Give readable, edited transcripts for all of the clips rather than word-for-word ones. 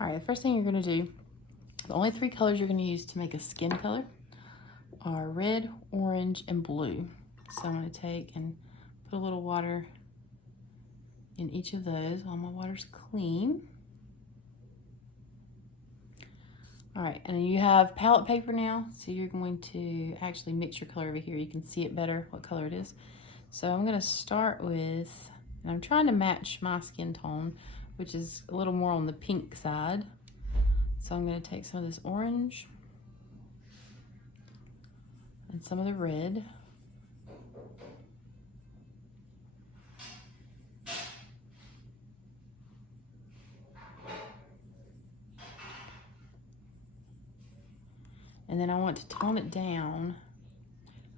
All right, the first thing you're gonna do, the only three colors you're gonna use to make a skin color are red, orange, and blue. So I'm gonna take and put a little water in each of those. All my water's clean. All right, and you have palette paper now, so you're going to actually mix your color over here. You can see it better, what color it is. So I'm gonna start with, and I'm trying to match my skin tone, which is a little more on the pink side. So I'm gonna take some of this orange and some of the red. And then I want to tone it down.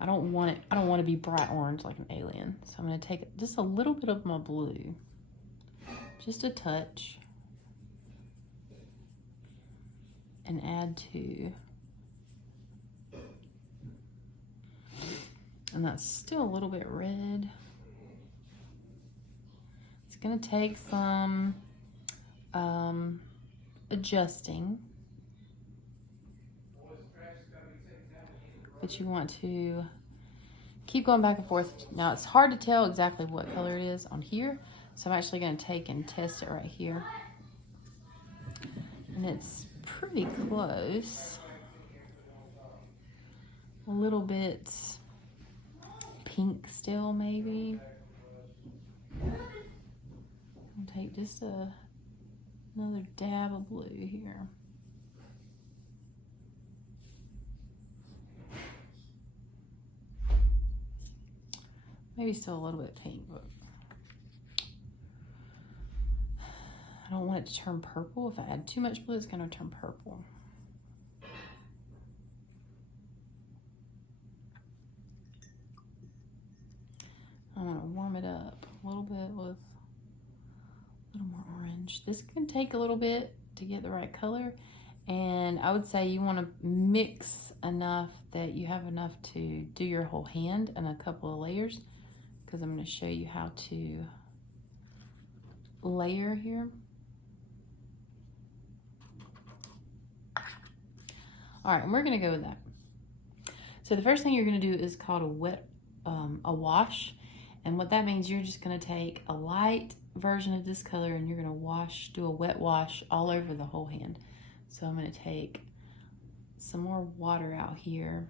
I don't want to be bright orange like an alien. So I'm gonna take just a little bit of my blue, just a touch, and add to, and that's still a little bit red. It's gonna take some adjusting, but you want to keep going back and forth. Now it's hard to tell exactly what color it is on here, so I'm actually gonna take and test it right here. And it's pretty close. A little bit pink still, maybe. I'll take just another dab of blue here. Maybe still a little bit pink, but I don't want it to turn purple. If I add too much blue, it's gonna turn purple. I'm gonna warm it up a little bit with a little more orange. This can take a little bit to get the right color, and I would say you want to mix enough that you have enough to do your whole hand in a couple of layers, because I'm going to show you how to layer here. All right, and we're going to go with that. So the first thing you're going to do is called a wash, and what that means, you're just going to take a light version of this color and you're going to do a wet wash all over the whole hand. So I'm going to take some more water out here.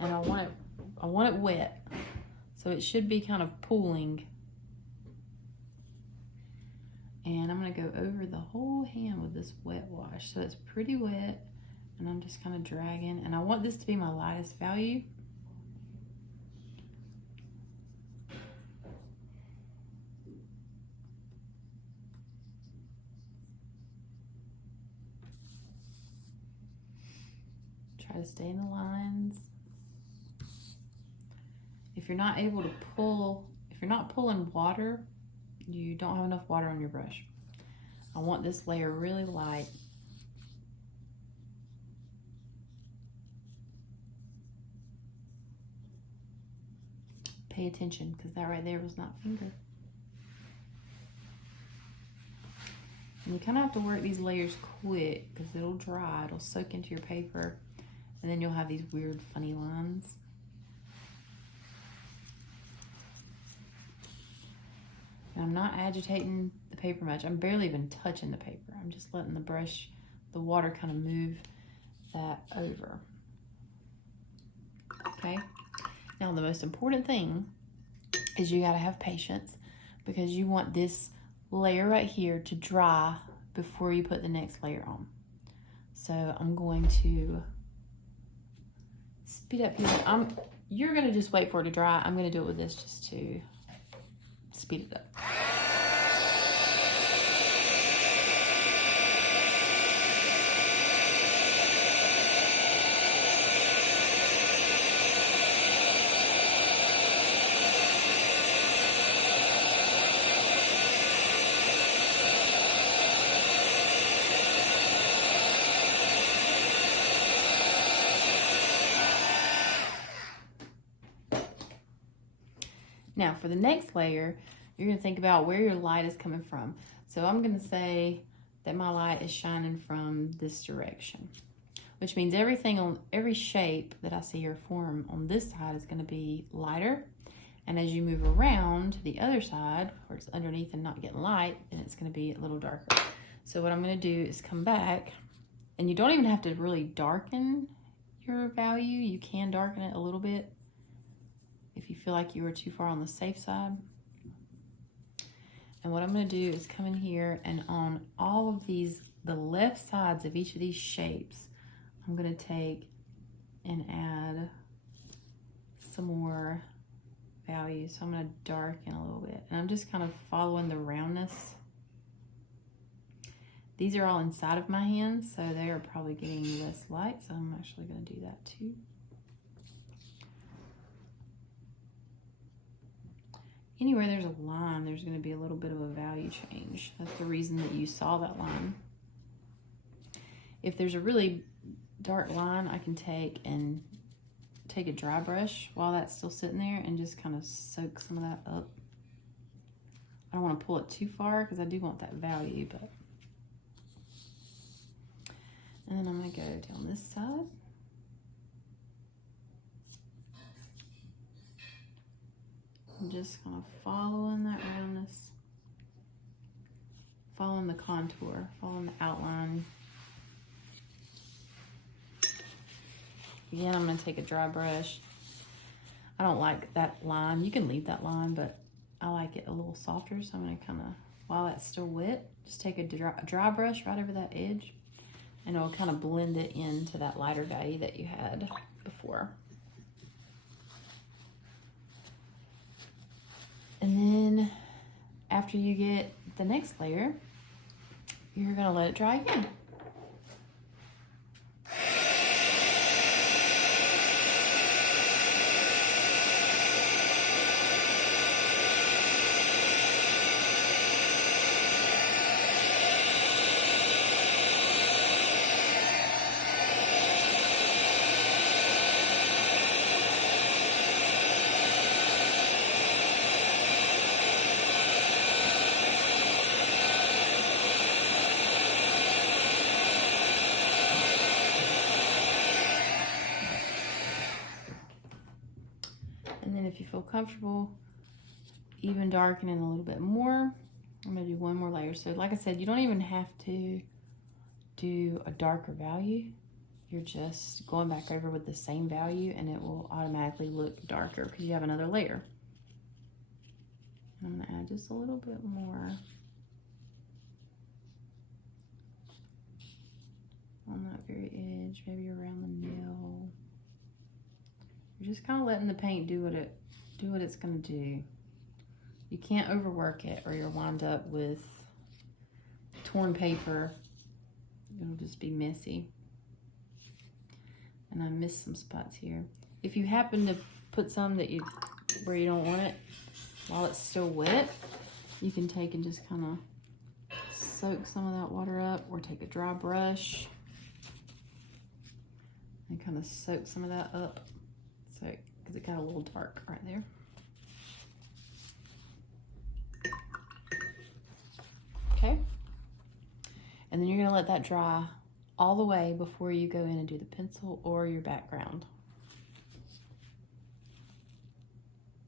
And I want it wet. So it should be kind of pooling. And I'm going to go over the whole hand with this wet wash. So it's pretty wet, and I'm just kind of dragging. And I want this to be my lightest value. Try to stay in the lines. If you're not able to pull, if you're not pulling water, you don't have enough water on your brush. I want this layer really light. Pay attention, because that right there was not finger. And you kind of have to work these layers quick, because it'll dry, it'll soak into your paper, and then you'll have these weird funny lines. And I'm not agitating the paper much. I'm barely even touching the paper. I'm just letting the brush, the water kind of move that over. Okay? Now the most important thing is you gotta have patience, because you want this layer right here to dry before you put the next layer on. So I'm going to speed up here. You're gonna just wait for it to dry. I'm gonna do it with this just to speed it up. Now for the next layer, you're gonna think about where your light is coming from. So I'm gonna say that my light is shining from this direction, which means everything on every shape that I see or form on this side is gonna be lighter. And as you move around to the other side, where it's underneath and not getting light, then it's gonna be a little darker. So what I'm gonna do is come back, and you don't even have to really darken your value. You can darken it a little bit if you feel like you were too far on the safe side. And what I'm gonna do is come in here, and on all of these, the left sides of each of these shapes, I'm gonna take and add some more value. So I'm gonna darken a little bit, and I'm just kind of following the roundness. These are all inside of my hands, so they are probably getting less light, so I'm actually gonna do that too. Anywhere there's a line, there's going to be a little bit of a value change. That's the reason that you saw that line. If there's a really dark line, I can take a dry brush while that's still sitting there and just kind of soak some of that up. I don't want to pull it too far because I do want that value, but. And then I'm going to go down this side. I'm just kind of following that roundness, following the contour, following the outline. Again, I'm going to take a dry brush. I don't like that line. You can leave that line, but I like it a little softer, so I'm going to kind of, while that's still wet, just take a dry brush right over that edge, and it'll kind of blend it into that lighter value that you had before. And then after you get the next layer, you're gonna let it dry again. And then if you feel comfortable, even darkening a little bit more, I'm gonna do one more layer. So like I said, you don't even have to do a darker value. You're just going back over with the same value, and it will automatically look darker because you have another layer. I'm gonna add just a little bit more on that very edge, maybe around the nail. You're just kind of letting the paint do what it's going to do. You can't overwork it, or you'll wind up with torn paper. It'll just be messy. And I missed some spots here. If you happen to put some where you don't want it while it's still wet, you can take and just kind of soak some of that water up, or take a dry brush and kind of soak some of that up. So, because it got a little dark right there. Okay. And then you're gonna let that dry all the way before you go in and do the pencil or your background.